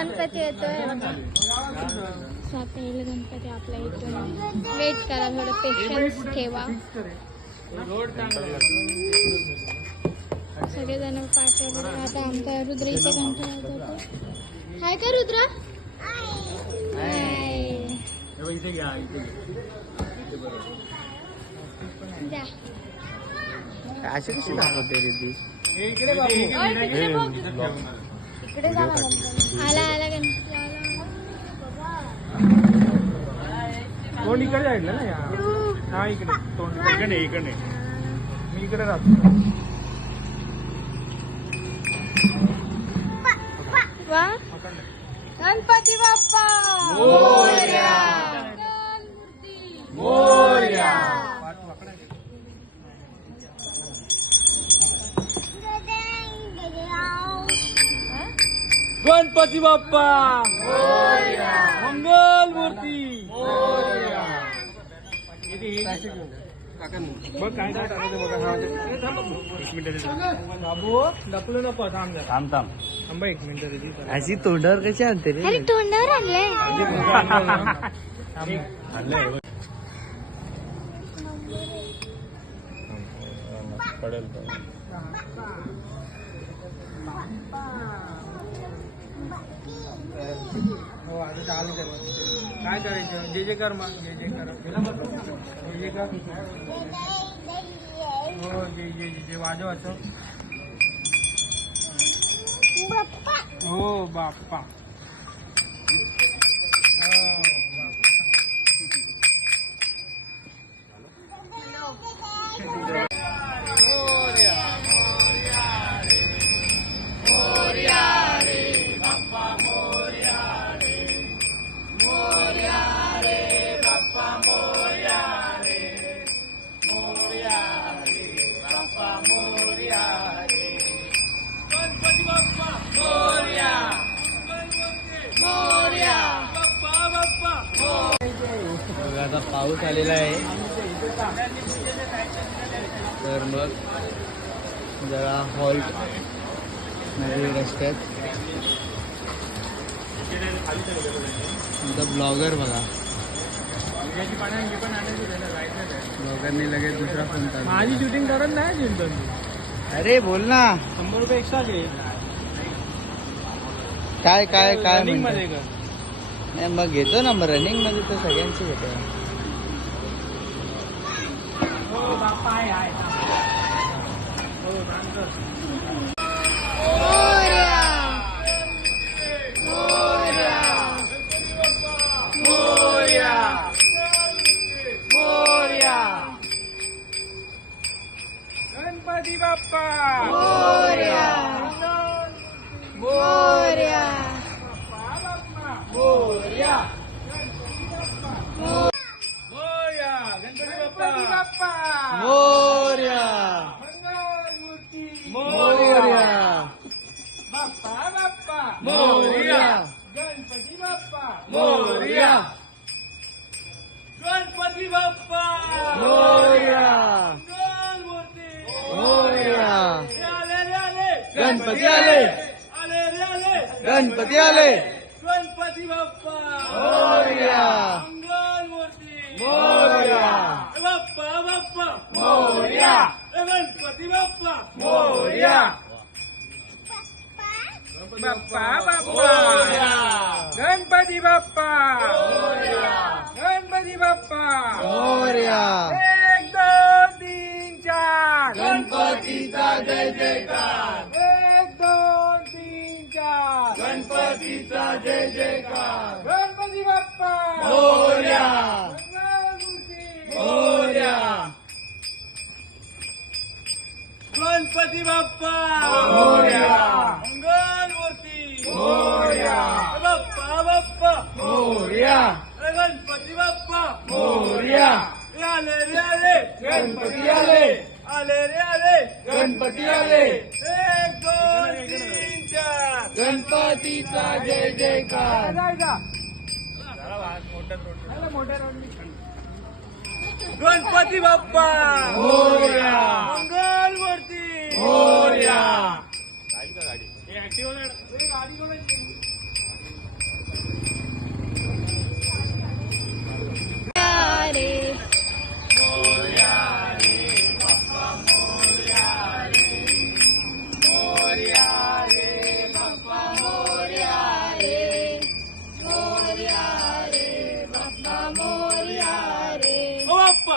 गणपती येतोय. पहिले गणपती आपल्या इथून. वेट करा, थोडं पेशन्स ठेवा. सगळेजण पाठ वगैरे. आता आमचा रुद्र इथे घंटा वाजवतो. हाय का रुद्र? जा. अशी कशी दाखवते रे ती? इकडे जा ना गणपती. आला आला गणपती आला. तोंड इकडे जायला ना या. हा इकडे तोंड इकडे मी इकडे राहतो. वा गणपती बाप्पा मोरया. मोरया. गणपती बाप्पा मंगल मूर्ती. बघ काय काय टाकायचं बघा. एक मिनिट बाबू लपलं नको. थांब थांब थांब थांबा एक मिनिट. अशी तोंडावर कशी आणते रे? अरे तोंडावर आणलंय. पडेल हो. आता चालू कर. काय करायचं? जे जे कर मग. जे जे कर. जे जे कर. हो. जे जे जे वाजवायचं. हो बाप्पा. आता पाऊस आलेला आहे तर मग जरा हॉल्ट मध्ये रस्त्यात. आता ब्लॉगर बघा. ब्लॉगरने लगेच दुसरा फोन काढला. माझी शूटिंग करत नाही जिंतो. अरे बोल ना. 100 रुपये एक्स्ट्रा घे. काय काय काय रनिंग म्हणतो? मध्ये कर. नाही मग घेतो ना. मग रनिंग मध्ये तर सगळ्यांची घेतो. हो बाप्पा आहे. हो काम कर. गणपती बाप्पा मोरया. मोरया. मोरया. मोरया. गणपती बाप्पा मोरया. मंगलमूर्ती. मोरया. बाप्पा बाप्पा मोरया. गणपती बाप्पा मोरया. गणपती बाप्पा मोरया. मंगलमूर्ती. मोरया. आले गणपती आले. गणपती आले. गणपती बाप्पा मोरया. मंगलमूर्ती. मोरया. बाप्पा बाप्पा मोरया. गणपती बाप्पा मोरया. बाप्पा बाप्पा गणपती बाप्पा गणपती बाप्पा मोरया. 1 2 3 4 गणपतीचा जय जयकार. 1 2 3 4 गणपतीचा जय जयकार. गणपती बाप्पा मोरया. मंगलमूर्ती. मोरया. गणपती बाप्पा मोरया. मंगलमूर्ती. मोरया. बाप्पा बाप्पा मोरया. गणपती बाप्पा मोरया. आले रे आले गणपती आले. आले रे आले गणपती आले. 1 2 3 4 गणपतीचा जय जयकार. मोठ्या गणपती बाप्पा मोरया. मंगलमूर्ती. मोरया.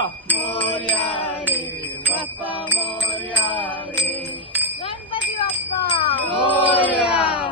मोरया रे बाप्पा मोरया रे गणपती बाप्पा मोरया.